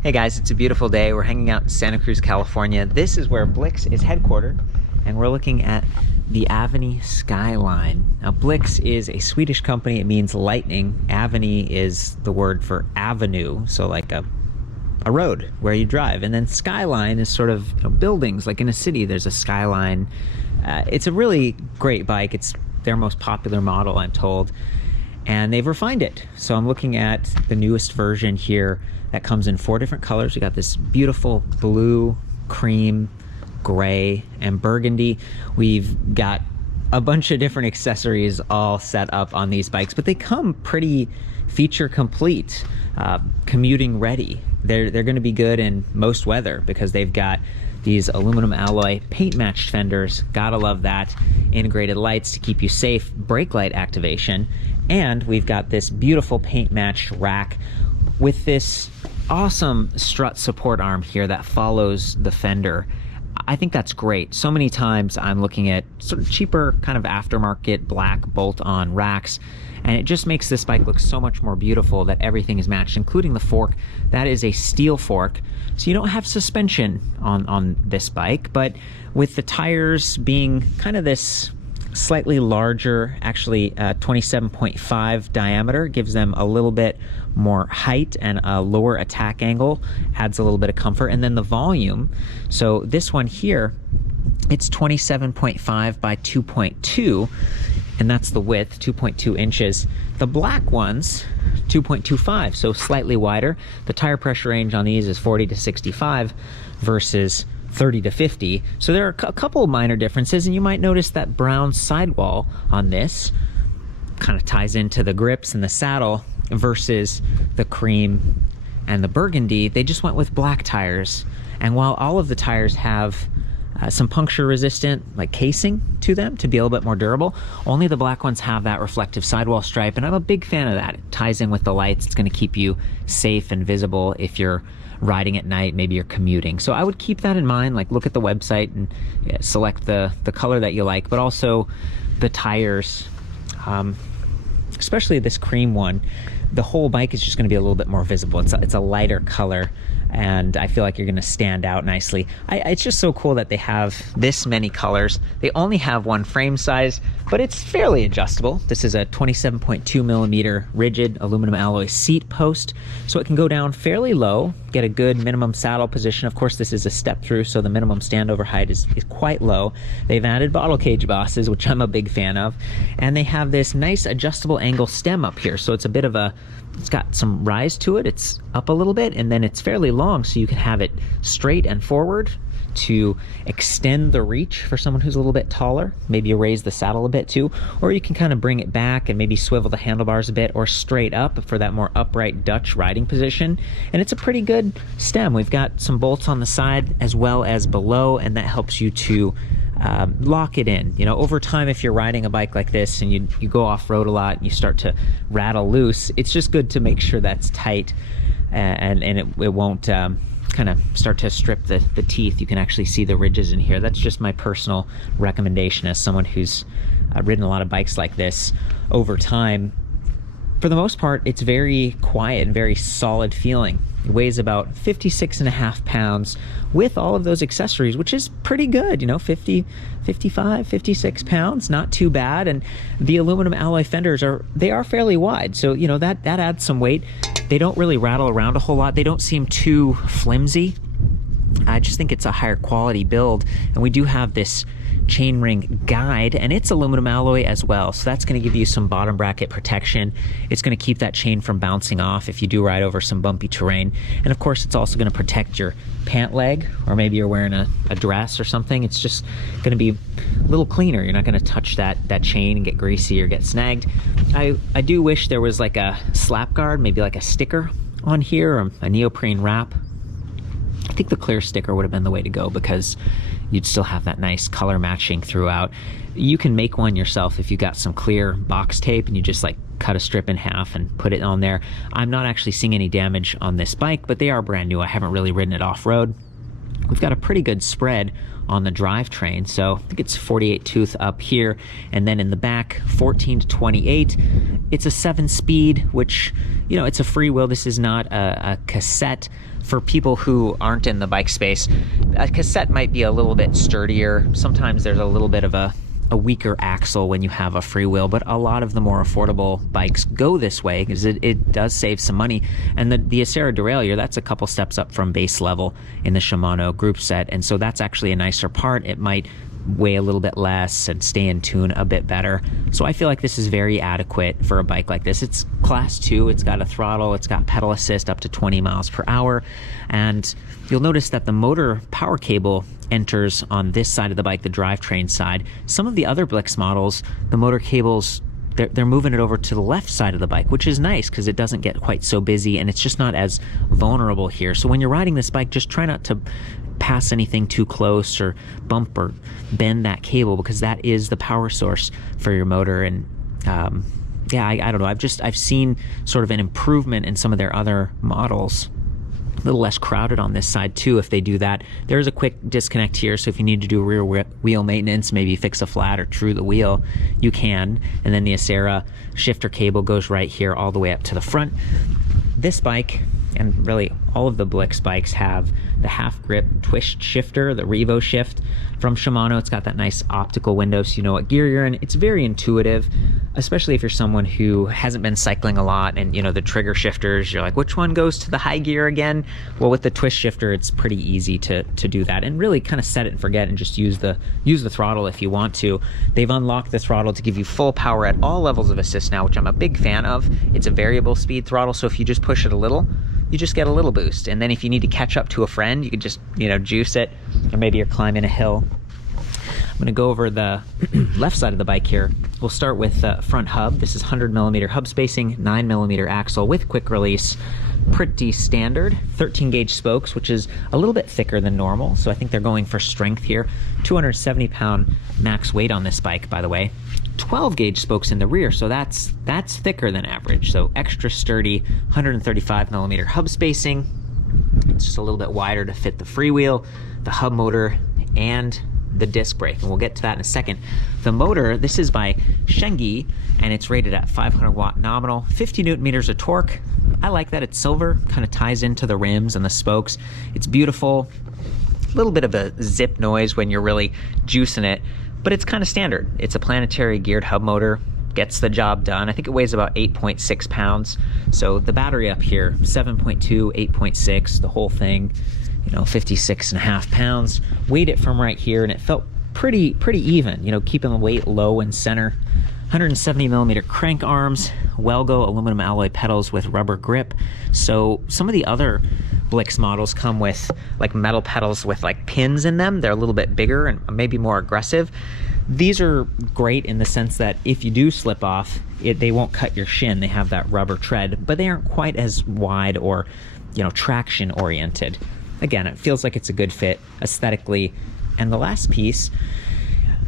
Hey guys, it's a beautiful day. We're hanging out in Santa Cruz, California. This is where Blix is headquartered, and we're looking at the Aveny Skyline. Now, Blix is a Swedish company. It means lightning. Aveny is the word for avenue, so like a road where you drive. And then Skyline is sort of, buildings, like in a city, there's a skyline. It's a really great bike. It's their most popular model, I'm told. And they've refined it. So I'm looking at the newest version here that comes in 4 different colors. We got this beautiful blue, cream, gray, and burgundy. We've got a bunch of different accessories all set up on these bikes, but they come pretty feature complete, commuting ready. They're going to be good in most weather because they've got these aluminum alloy paint matched fenders. Gotta love that. Integrated lights to keep you safe, brake light activation, and we've got this beautiful paint matched rack with this awesome strut support arm here that follows the fender. I think that's great. So many times I'm looking at sort of cheaper kind of aftermarket black bolt-on racks, and it just makes this bike look so much more beautiful that everything is matched, including the fork. That is a steel fork, so you don't have suspension on this bike, but with the tires being kind of this slightly larger, actually 27.5 diameter, gives them a little bit more height and a lower attack angle, adds a little bit of comfort. And then the volume, so this one here, it's 27.5 by 2.2, and that's the width, 2.2 inches. The black ones, 2.25, so slightly wider. The tire pressure range on these is 40 to 65 versus 30 to 50. So there are a couple of minor differences, and you might notice that brown sidewall on this kind of ties into the grips and the saddle versus the cream and the burgundy. They just went with black tires, and while all of the tires have some puncture resistant like casing to them to be a little bit more durable, only the black ones have that reflective sidewall stripe, and I'm a big fan of that. It ties in with the lights. It's going to keep you safe and visible if you're riding at night, maybe you're commuting. So I would keep that in mind, like look at the website and select the color that you like, but also the tires, especially this cream one. The whole bike is just going to be a little bit more visible. It's a lighter color, and I feel like you're going to stand out nicely. It's just so cool that they have this many colors. They only have one frame size, but it's fairly adjustable. This is a 27.2 millimeter rigid aluminum alloy seat post, so it can go down fairly low, get a good minimum saddle position. Of course, this is a step through, so the minimum standover height is quite low. They've added bottle cage bosses, which I'm a big fan of, and they have this nice adjustable angle stem up here, so it's a bit of a, it's got some rise to it. It's up a little bit, and then it's fairly long, so you can have it straight and forward to extend the reach for someone who's a little bit taller. Maybe you raise the saddle a bit too, or you can kind of bring it back and maybe swivel the handlebars a bit, or straight up for that more upright Dutch riding position. And it's a pretty good stem. We've got some bolts on the side as well as below, and that helps you to lock it in. Over time, if you're riding a bike like this and you go off-road a lot and you start to rattle loose, it's just good to make sure that's tight, and it won't kind of start to strip the teeth. You can actually see the ridges in here. That's just my personal recommendation as someone who's ridden a lot of bikes like this over time. For the most part, it's very quiet and very solid feeling. It weighs about 56.5 pounds with all of those accessories, which is pretty good. 50, 55, 56 pounds, not too bad. And the aluminum alloy fenders are fairly wide, so that adds some weight. They don't really rattle around a whole lot. They don't seem too flimsy. I just think it's a higher quality build, and we do have this chainring guide, and it's aluminum alloy as well, so that's going to give you some bottom bracket protection. It's going to keep that chain from bouncing off if you do ride over some bumpy terrain, and of course it's also going to protect your pant leg, or maybe you're wearing a dress or something. It's just going to be a little cleaner. You're not going to touch that chain and get greasy or get snagged. I do wish there was like a slap guard, maybe like a sticker on here, or a neoprene wrap. I think the clear sticker would have been the way to go, because you'd still have that nice color matching throughout. You can make one yourself if you got some clear box tape and you just like cut a strip in half and put it on there. I'm not actually seeing any damage on this bike, but they are brand new. I haven't really ridden it off-road. We've got a pretty good spread on the drivetrain. So I think it's 48 tooth up here, and then in the back 14 to 28. It's a 7-speed, which, you know, it's a freewheel. This is not a cassette. For people who aren't in the bike space, a cassette might be a little bit sturdier. Sometimes there's a little bit of a weaker axle when you have a freewheel, but a lot of the more affordable bikes go this way because it does save some money. And the Acera derailleur, that's a couple steps up from base level in the Shimano group set, and so that's actually a nicer part. It might weigh a little bit less and stay in tune a bit better. So I feel like this is very adequate for a bike like this. It's class 2, it's got a throttle, it's got pedal assist up to 20 miles per hour, and you'll notice that the motor power cable enters on this side of the bike, the drivetrain side. Some of the other Blix models, the motor cables, they're moving it over to the left side of the bike, which is nice because it doesn't get quite so busy and it's just not as vulnerable here. So when you're riding this bike, just try not to pass anything too close or bump or bend that cable, because that is the power source for your motor. And yeah, I don't know, I've seen sort of an improvement in some of their other models. A little less crowded on this side too if they do that. There's a quick disconnect here, so if you need to do rear wheel maintenance, maybe fix a flat or true the wheel, you can. And then the Acera shifter cable goes right here all the way up to the front. This bike, and really all of the Blix bikes, have the half grip twist shifter, the Revo shift from Shimano. It's got that nice optical window so you know what gear you're in. It's very intuitive, especially if you're someone who hasn't been cycling a lot, and you know the trigger shifters, you're like, which one goes to the high gear again? Well, with the twist shifter, it's pretty easy to do that, and really kind of set it and forget and just use the throttle if you want to. They've unlocked the throttle to give you full power at all levels of assist now, which I'm a big fan of. It's a variable speed throttle, so if you just push it a little, you just get a little boost. And then if you need to catch up to a friend, you could just, you know, juice it, or maybe you're climbing a hill. I'm gonna go over the left side of the bike here. We'll start with the front hub. This is 100mm hub spacing, 9mm axle with quick release. Pretty standard. 13 gauge spokes, which is a little bit thicker than normal, so I think they're going for strength here. 270 pound max weight on this bike, by the way. 12 gauge spokes in the rear, so that's thicker than average, so extra sturdy. 135mm hub spacing. It's just a little bit wider to fit the freewheel, the hub motor, and the disc brake, and we'll get to that in a second. The motor, this is by Shengi, and it's rated at 500 watt nominal, 50 newton meters of torque. I like that it's silver, kind of ties into the rims and the spokes. It's beautiful. A little bit of a zip noise when you're really juicing it, but it's kind of standard. It's a planetary geared hub motor, gets the job done. I think it weighs about 8.6 pounds. So the battery up here, 7.2, 8.6, the whole thing, you know, 56.5 pounds. Weighed it from right here and it felt pretty even, you know, keeping the weight low and center. 170mm crank arms, Welgo aluminum alloy pedals with rubber grip. So some of the other Blix models come with like metal pedals with like pins in them. They're a little bit bigger and maybe more aggressive. These are great in the sense that if you do slip off, they won't cut your shin. They have that rubber tread, but they aren't quite as wide or, you know, traction oriented. Again, it feels like it's a good fit aesthetically. And the last piece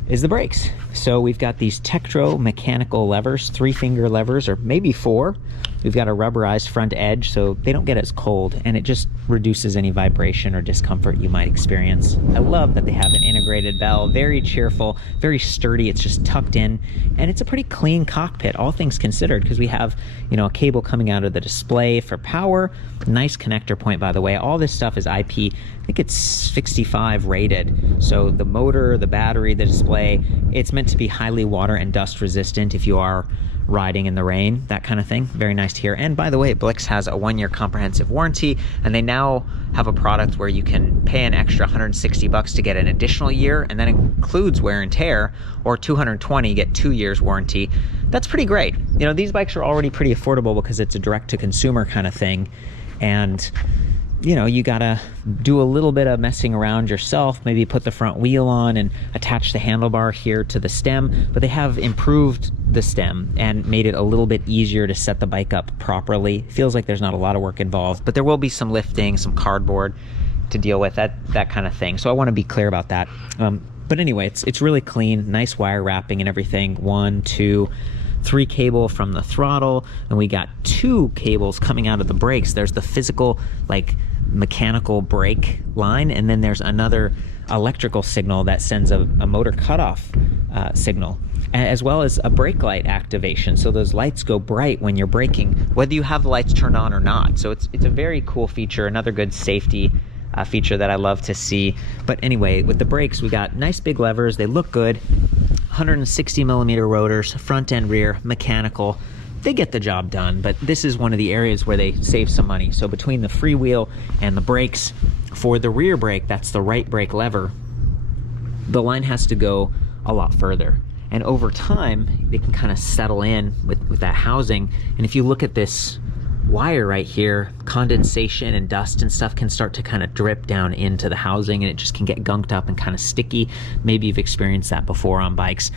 is the brakes. So we've got these Tektro mechanical levers, 3-finger levers, or maybe 4. We've got a rubberized front edge so they don't get as cold, and it just reduces any vibration or discomfort you might experience. I love that they have an integrated bell, very cheerful, very sturdy. It's just tucked in, and it's a pretty clean cockpit, all things considered, because we have, you know, a cable coming out of the display for power. Nice connector point, by the way. All this stuff is IP. I think it's 65 rated. So the motor, the battery, the display, it's meant to be highly water and dust resistant if you are riding in the rain, that kind of thing. Very nice to hear. And by the way, Blix has a 1-year comprehensive warranty, and they now have a product where you can pay an extra $160 to get an additional year, and that includes wear and tear, or $220, get 2 years warranty. That's pretty great. You know, these bikes are already pretty affordable because it's a direct-to-consumer kind of thing, and you know, you gotta do a little bit of messing around yourself, maybe put the front wheel on and attach the handlebar here to the stem, but they have improved the stem and made it a little bit easier to set the bike up properly. Feels like there's not a lot of work involved, but there will be some lifting, some cardboard to deal with, that kind of thing. So I want to be clear about that. But anyway, it's really clean, nice wire wrapping and everything. 1, 2, 3 cable from the throttle, and we got 2 cables coming out of the brakes. There's the physical, like, mechanical brake line, and then there's another electrical signal that sends a motor cutoff signal, as well as a brake light activation. So those lights go bright when you're braking, whether you have the lights turned on or not. So it's a very cool feature, another good safety feature that I love to see. But anyway, with the brakes, we got nice big levers. They look good. 160 millimeter rotors, front and rear, mechanical. They get the job done, but this is one of the areas where they save some money. So between the freewheel and the brakes, for the rear brake, that's the right brake lever, the line has to go a lot further. And over time, they can kind of settle in with that housing. And if you look at this wire right here, condensation and dust and stuff can start to kind of drip down into the housing, and it just can get gunked up and kind of sticky. Maybe you've experienced that before on bikes.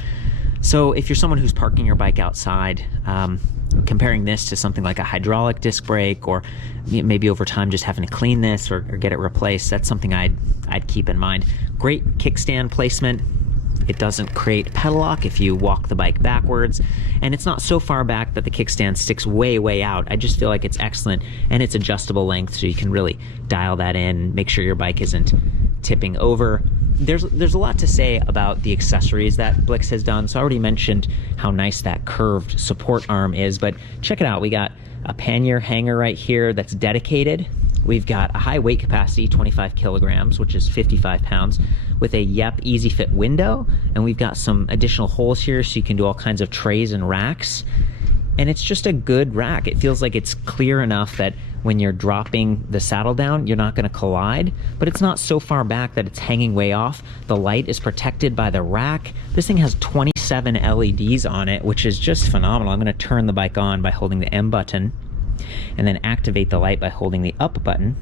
So if you're someone who's parking your bike outside, comparing this to something like a hydraulic disc brake, or maybe over time just having to clean this or get it replaced, that's something I'd keep in mind. Great kickstand placement. It doesn't create pedal lock if you walk the bike backwards, and it's not so far back that the kickstand sticks way out. I just feel like it's excellent, and it's adjustable length, so you can really dial that in, make sure your bike isn't tipping over. There's a lot to say about the accessories that Blix has done. So I already mentioned how nice that curved support arm is, but check it out. We got a pannier hanger right here that's dedicated. We've got a high weight capacity, 25 kilograms, which is 55 pounds, with a Yep Easy Fit window. And we've got some additional holes here so you can do all kinds of trays and racks. And it's just a good rack. It feels like it's clear enough that when you're dropping the saddle down, you're not going to collide, but it's not so far back that it's hanging way off. The light is protected by the rack. This thing has 27 LEDs on it, which is just phenomenal. I'm going to turn the bike on by holding the M button, and then activate the light by holding the up button.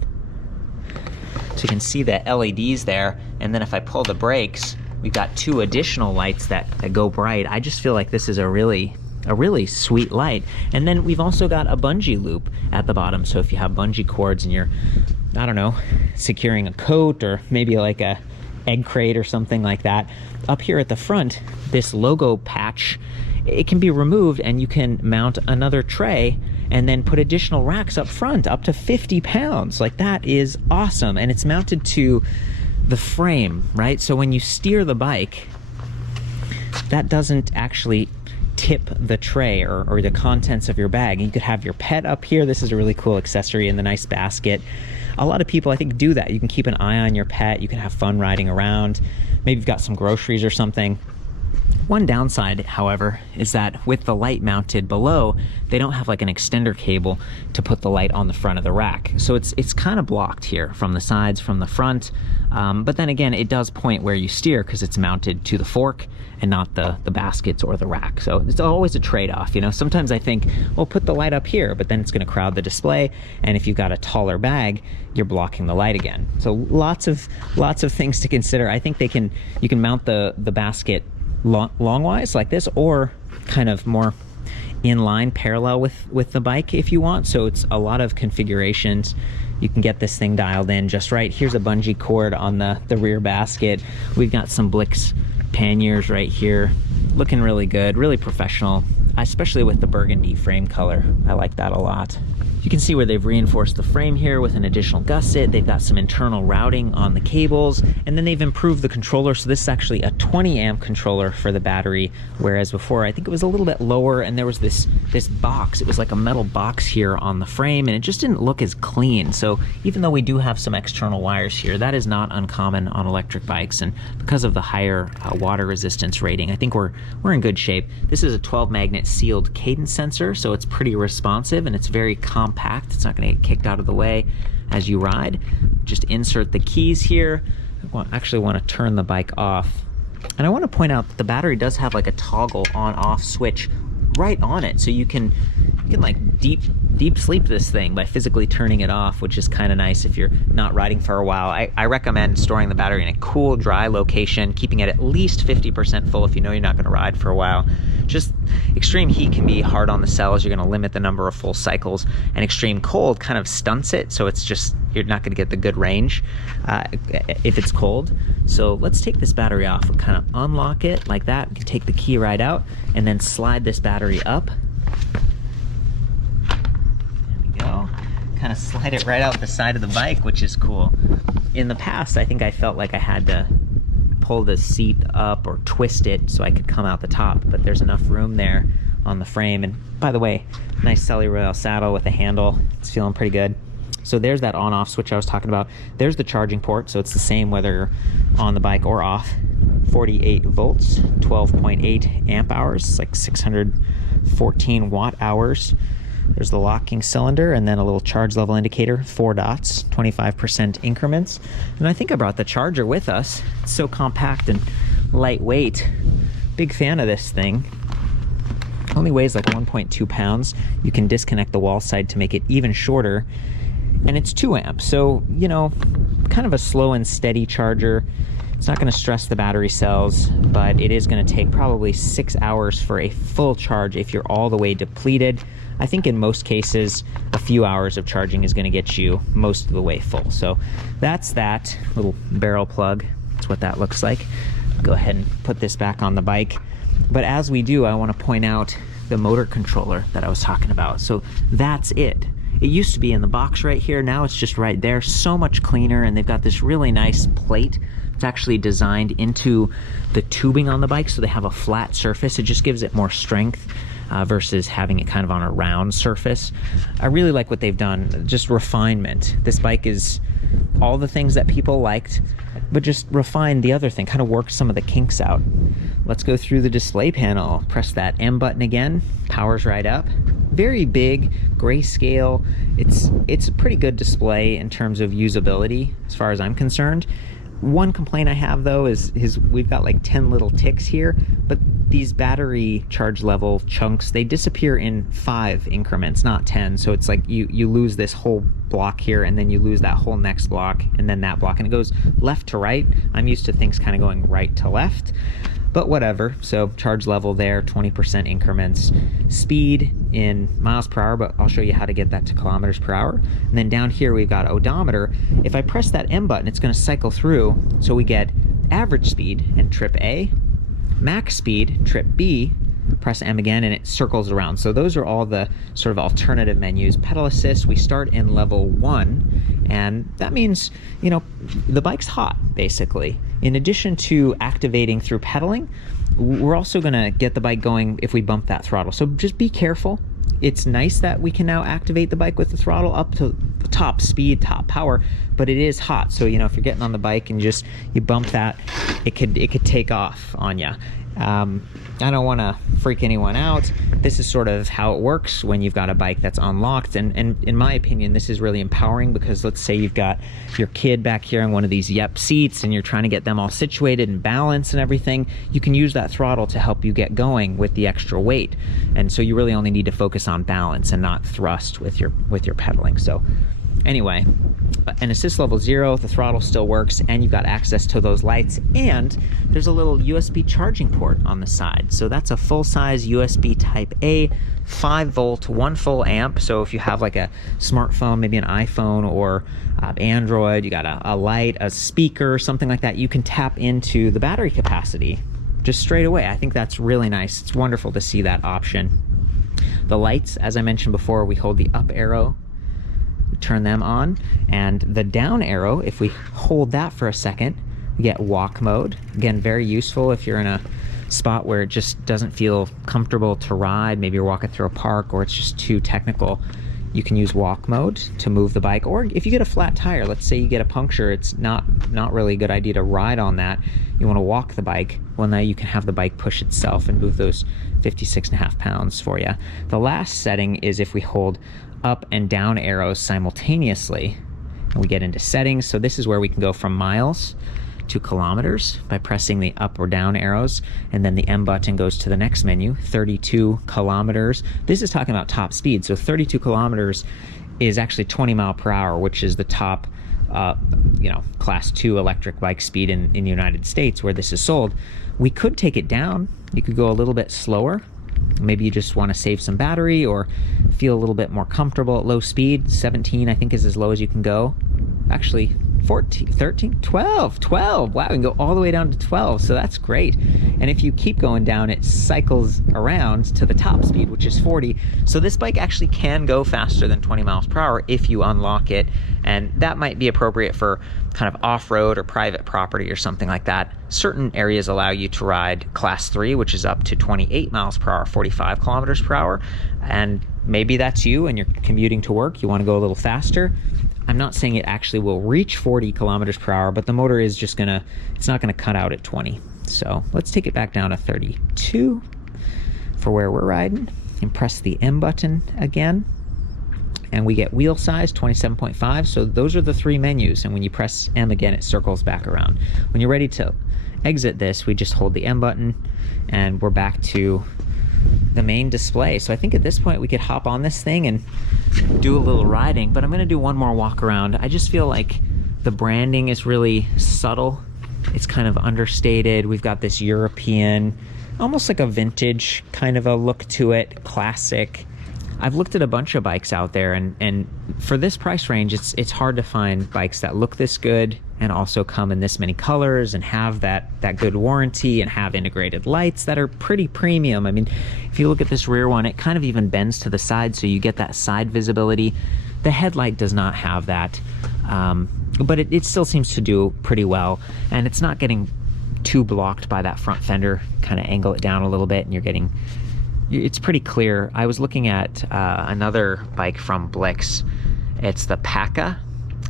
So you can see the LEDs there, and then if I pull the brakes, we've got 2 additional lights that go bright. I just feel like this is a really sweet light. And then we've also got a bungee loop at the bottom, so if you have bungee cords and you're, I don't know, securing a coat or maybe like a egg crate or something like that, up here at the front, this logo patch, it can be removed and you can mount another tray and then put additional racks up front, up to 50 pounds. Like, that is awesome. And it's mounted to the frame, right? So when you steer the bike, that doesn't actually tip the tray or the contents of your bag. And you could have your pet up here. This is a really cool accessory in the nice basket. A lot of people, I think, do that. You can keep an eye on your pet. You can have fun riding around. Maybe you've got some groceries or something. One downside, however, is that with the light mounted below, they don't have like an extender cable to put the light on the front of the rack. So it's kind of blocked here from the sides, from the front. But then again, it does point where you steer because it's mounted to the fork and not the baskets or the rack. So it's always a trade-off, you know. Sometimes I think, well, put the light up here, but then it's going to crowd the display. And if you've got a taller bag, you're blocking the light again. So lots of things to consider. I think you can mount the basket longwise like this, or kind of more in line parallel with the bike if you want. So it's a lot of configurations. You can get this thing dialed in just right. Here's a bungee cord on the rear basket. We've got some Blix panniers right here, looking really good, really professional, especially with the burgundy frame color. I like that a lot. You can see where they've reinforced the frame here with an additional gusset. They've got some internal routing on the cables, and then they've improved the controller. So this is actually a 20 amp controller for the battery, whereas before I think it was a little bit lower, and there was this box. It was like a metal box here on the frame, and it just didn't look as clean. So even though we do have some external wires here, that is not uncommon on electric bikes, and because of the higher water resistance rating, I think we're in good shape. This is a 12 magnet sealed cadence sensor, so it's pretty responsive and it's very compact. It's not going to get kicked out of the way as you ride. Just insert the keys here. I actually want to turn the bike off. And I want to point out that the battery does have like a toggle on-off switch right on it, so you can like deep sleep this thing by physically turning it off, which is kind of nice if you're not riding for a while. I recommend storing the battery in a cool, dry location, keeping it at least 50% full if you know you're not going to ride for a while. Just extreme heat can be hard on the cells. You're going to limit the number of full cycles, and extreme cold kind of stunts it, so it's just, you're not going to get the good range if it's cold. So let's take this battery off and kind of unlock it like that. We can take the key right out and then slide this battery up. Kind of slide it right out the side of the bike, which is cool. In the past, I think I felt like I had to pull the seat up or twist it so I could come out the top, but there's enough room there on the frame. And by the way, nice cellular saddle with a handle. It's feeling pretty good. So there's that on-off switch I was talking about. There's the charging port, so it's the same whether you're on the bike or off. 48 volts, 12.8 amp hours, it's like 614 watt hours. There's the locking cylinder and then a little charge level indicator, 4 dots, 25% increments. And I think I brought the charger with us. It's so compact and lightweight. Big fan of this thing. Only weighs like 1.2 pounds. You can disconnect the wall side to make it even shorter. And it's 2 amps, so, you know, kind of a slow and steady charger. It's not going to stress the battery cells, but it is going to take probably 6 hours for a full charge if you're all the way depleted. I think in most cases, a few hours of charging is going to get you most of the way full. So that's that little barrel plug. That's what that looks like. Go ahead and put this back on the bike. But as we do, I want to point out the motor controller that I was talking about. So that's it. It used to be in the box right here. Now it's just right there. So much cleaner, and they've got this really nice plate. It's actually designed into the tubing on the bike, so they have a flat surface. It just gives it more strength versus having it kind of on a round surface. I really like what they've done, just refinement. This bike is all the things that people liked, but just refined the other thing, kind of worked some of the kinks out. Let's go through the display panel. Press that M button again, powers right up. Very big, grayscale. It's a pretty good display in terms of usability as far as I'm concerned. One complaint I have though is we've got like 10 little ticks here, but these battery charge level chunks, they disappear in 5 increments, not 10. So it's like you lose this whole block here, and then you lose that whole next block, and then that block, and it goes left to right. I'm used to things kind of going right to left, but whatever. So charge level there, 20% increments. Speed in miles per hour, but I'll show you how to get that to kilometers per hour. And then down here we've got odometer. If I press that M button, it's going to cycle through. So we get average speed and trip A, max speed, trip B, press M again, and it circles around. So those are all the sort of alternative menus. Pedal assist, we start in level 1, and that means, you know, the bike's hot, basically. In addition to activating through pedaling, we're also gonna get the bike going if we bump that throttle. So just be careful. It's nice that we can now activate the bike with the throttle up to top speed, top power, but it is hot. So, you know, if you're getting on the bike and you bump that, it could take off on you. I don't want to freak anyone out. This is sort of how it works when you've got a bike that's unlocked, and in my opinion, this is really empowering, because let's say you've got your kid back here in one of these Yep seats and you're trying to get them all situated and balanced and everything. You can use that throttle to help you get going with the extra weight, and so you really only need to focus on balance and not thrust with your pedaling. So anyway, an assist level 0, the throttle still works, and you've got access to those lights, and there's a little USB charging port on the side. So that's a full-size USB type A, 5 volt, 1 full amp. So if you have like a smartphone, maybe an iPhone or Android, you got a light, a speaker, something like that, you can tap into the battery capacity just straight away. I think that's really nice. It's wonderful to see that option. The lights, as I mentioned before, we hold the up arrow, turn them on, and the down arrow, if we hold that for a second, we get walk mode. Again, very useful if you're in a spot where it just doesn't feel comfortable to ride. Maybe you're walking through a park or it's just too technical. You can use walk mode to move the bike, or if you get a flat tire, let's say you get a puncture, it's not really a good idea to ride on that. You want to walk the bike. Well, now you can have the bike push itself and move those 56.5 pounds for you. The last setting is if we hold up and down arrows simultaneously, and we get into settings. So this is where we can go from miles to kilometers by pressing the up or down arrows, and then the M button goes to the next menu, 32 kilometers. This is talking about top speed. So 32 kilometers is actually 20 mile per hour, which is the top class 2 electric bike speed in the United States where this is sold. We could take it down. You could go a little bit slower. Maybe you just want to save some battery or feel a little bit more comfortable at low speed. 17, I think, is as low as you can go. Actually, 14, 13, 12. Wow, we can go all the way down to 12, so that's great. And if you keep going down, it cycles around to the top speed, which is 40. So this bike actually can go faster than 20 miles per hour if you unlock it, and that might be appropriate for kind of off-road or private property or something like that. Certain areas allow you to ride class 3, which is up to 28 miles per hour, 45 kilometers per hour, and maybe that's you and you're commuting to work, you want to go a little faster. I'm not saying it actually will reach 40 kilometers per hour, but the motor is just gonna, it's not gonna cut out at 20. So let's take it back down to 32 for where we're riding, and press the M button again. And we get wheel size 27.5. So those are the 3 menus. And when you press M again, it circles back around. When you're ready to exit this, we just hold the M button and we're back to the main display. So I think at this point we could hop on this thing and do a little riding, but I'm gonna do one more walk around. I just feel like the branding is really subtle. It's kind of understated. We've got this European, almost like a vintage kind of a look to it, classic. I've looked at a bunch of bikes out there, and for this price range, it's hard to find bikes that look this good and also come in this many colors and have that good warranty and have integrated lights that are pretty premium. I mean, if you look at this rear one, it kind of even bends to the side, so you get that side visibility. The headlight does not have that, but it still seems to do pretty well, and it's not getting too blocked by that front fender. Kind of angle it down a little bit and you're getting, it's pretty clear. I was looking at another bike from Blix. It's the Paca,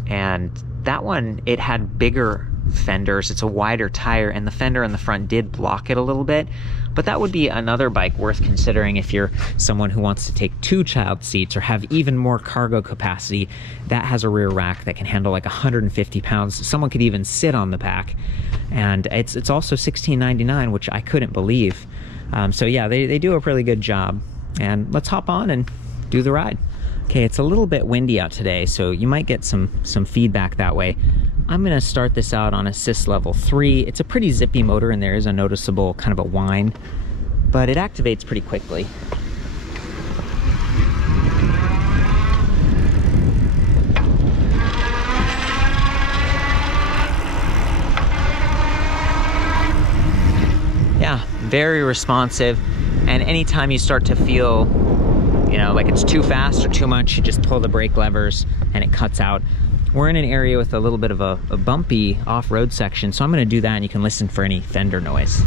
and that one, it had bigger fenders. It's a wider tire, and the fender in the front did block it a little bit. But that would be another bike worth considering if you're someone who wants to take 2 child seats or have even more cargo capacity. That has a rear rack that can handle like 150 pounds. Someone could even sit on the back. And it's also $16.99, which I couldn't believe. So yeah, they do a really good job. And let's hop on and do the ride. Okay, it's a little bit windy out today, so you might get some feedback that way. I'm gonna start this out on assist level 3. It's a pretty zippy motor, and there is a noticeable kind of a whine, but it activates pretty quickly. Yeah, very responsive, and anytime you start to feel, you know, like it's too fast or too much, you just pull the brake levers and it cuts out. We're in an area with a little bit of a bumpy off-road section, so I'm gonna do that and you can listen for any fender noise.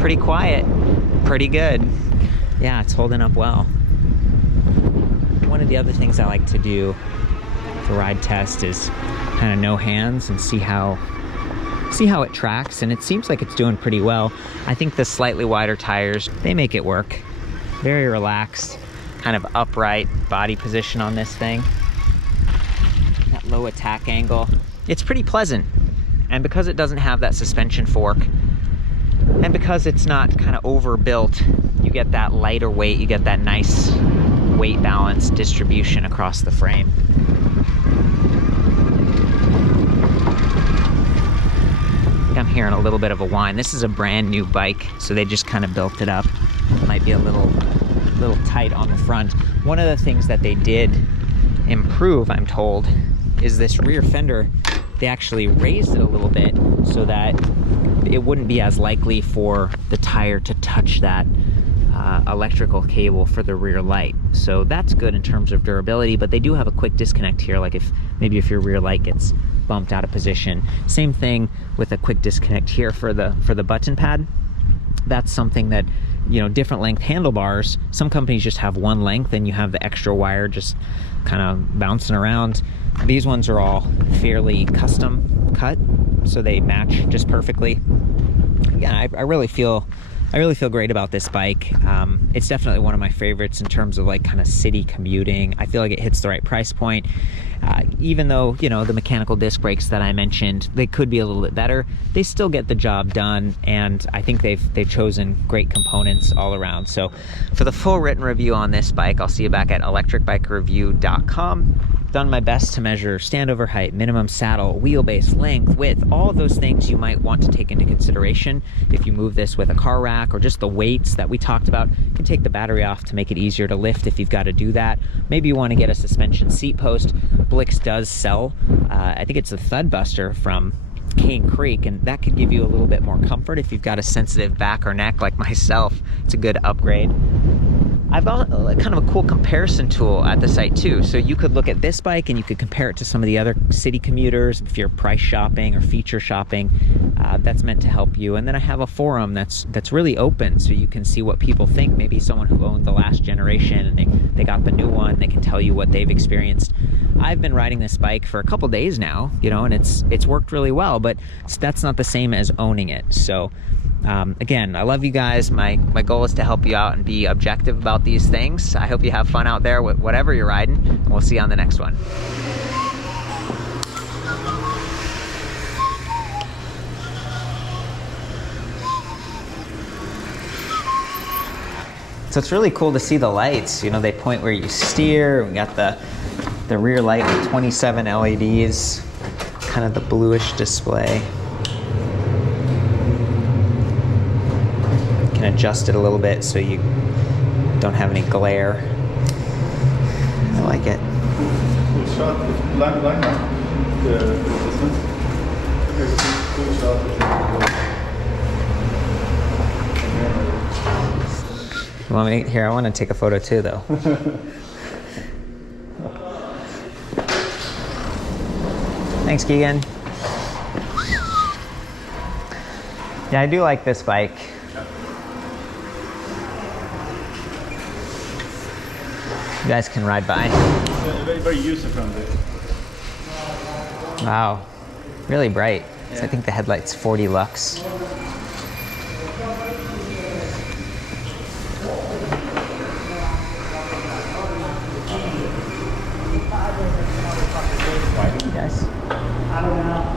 Pretty quiet, pretty good. Yeah, it's holding up well. One of the other things I like to do for ride test is kind of no hands and see how it tracks, and it seems like it's doing pretty well. I think the slightly wider tires, they make it work. Very relaxed, kind of upright body position on this thing. That low attack angle. It's pretty pleasant, and because it doesn't have that suspension fork, and because it's not kind of overbuilt, you get that lighter weight, you get that nice weight balance distribution across the frame. I'm hearing a little bit of a whine. This is a brand new bike, so they just kind of built it up. Might be a little tight on the front. One of the things that they did improve, I'm told, is this rear fender. They actually raised it a little bit so that it wouldn't be as likely for the tire to touch that electrical cable for the rear light. So that's good in terms of durability, but they do have a quick disconnect here, like if your rear light gets bumped out of position. Same thing with a quick disconnect here for the button pad. That's something that, you know, different length handlebars, some companies just have one length and you have the extra wire just kind of bouncing around. These ones are all fairly custom cut, so they match just perfectly. Yeah, I really feel great about this bike. It's definitely one of my favorites in terms of like kind of city commuting. I feel like it hits the right price point. Even though, you know, the mechanical disc brakes that I mentioned, they could be a little bit better, they still get the job done, and I think they've chosen great components all around. So for the full written review on this bike, I'll see you back at ElectricBikeReview.com. Done my best to measure standover height, minimum saddle, wheelbase, length, width, all of those things you might want to take into consideration if you move this with a car rack, or just the weights that we talked about. You can take the battery off to make it easier to lift if you've got to do that. Maybe you want to get a suspension seat post. Blix does sell, I think it's a Thud Buster from Cane Creek, and that could give you a little bit more comfort if you've got a sensitive back or neck like myself. It's a good upgrade. I've got kind of a cool comparison tool at the site too. So you could look at this bike and you could compare it to some of the other city commuters if you're price shopping or feature shopping. That's meant to help you. And then I have a forum that's really open, so you can see what people think. Maybe someone who owned the last generation and they got the new one, they can tell you what they've experienced. I've been riding this bike for a couple days now, you know, and it's worked really well, but that's not the same as owning it. So again, I love you guys. My goal is to help you out and be objective about these things. I hope you have fun out there with whatever you're riding, and we'll see you on the next one. So it's really cool to see the lights. You know, they point where you steer. We got the rear light with 27 LEDs, kind of the bluish display. You can adjust it a little bit so you don't have any glare. I like it. Cool shot. Line now. The distance. Cool shot. Here, I want to take a photo too, though. Thanks, Keegan. Yeah, I do like this bike. You guys can ride by. Very, very user-friendly. Wow, really bright. Yeah. So I think the headlight's 40 lux. Yes. I don't know.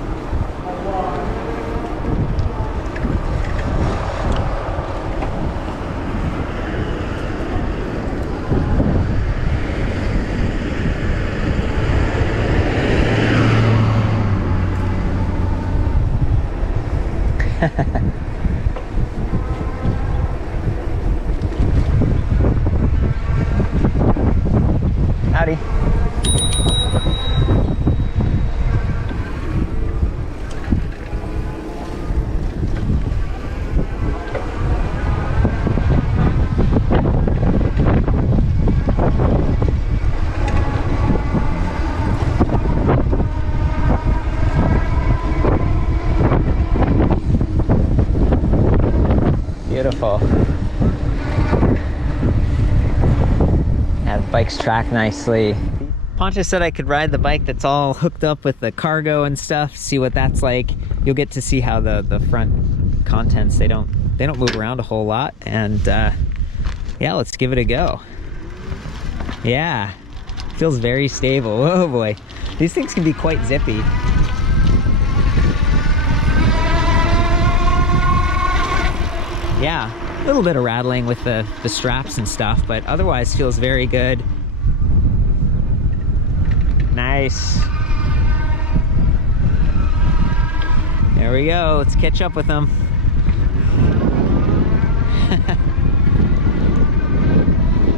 Howdy. Beautiful. Yeah, the bike's tracked nicely. Pontius said I could ride the bike that's all hooked up with the cargo and stuff, see what that's like. You'll get to see how the front contents, they don't move around a whole lot. And yeah, let's give it a go. Yeah, feels very stable. Oh boy, these things can be quite zippy. Yeah, a little bit of rattling with the straps and stuff, but otherwise feels very good. Nice. There we go. Let's catch up with them.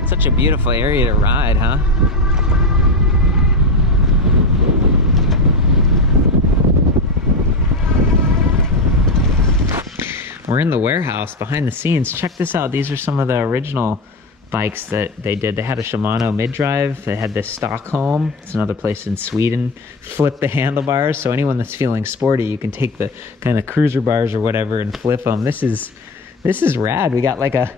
Such a beautiful area to ride, huh? We're in the warehouse behind the scenes. Check this out. These are some of the original bikes that they did. They had a Shimano mid-drive. They had this Stockholm. It's another place in Sweden. Flip the handlebars. So anyone that's feeling sporty, you can take the kind of cruiser bars or whatever and flip them. This is rad. We got like a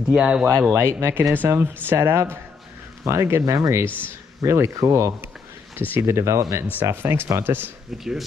DIY light mechanism set up. A lot of good memories. Really cool to see the development and stuff. Thanks, Pontus. Thank you.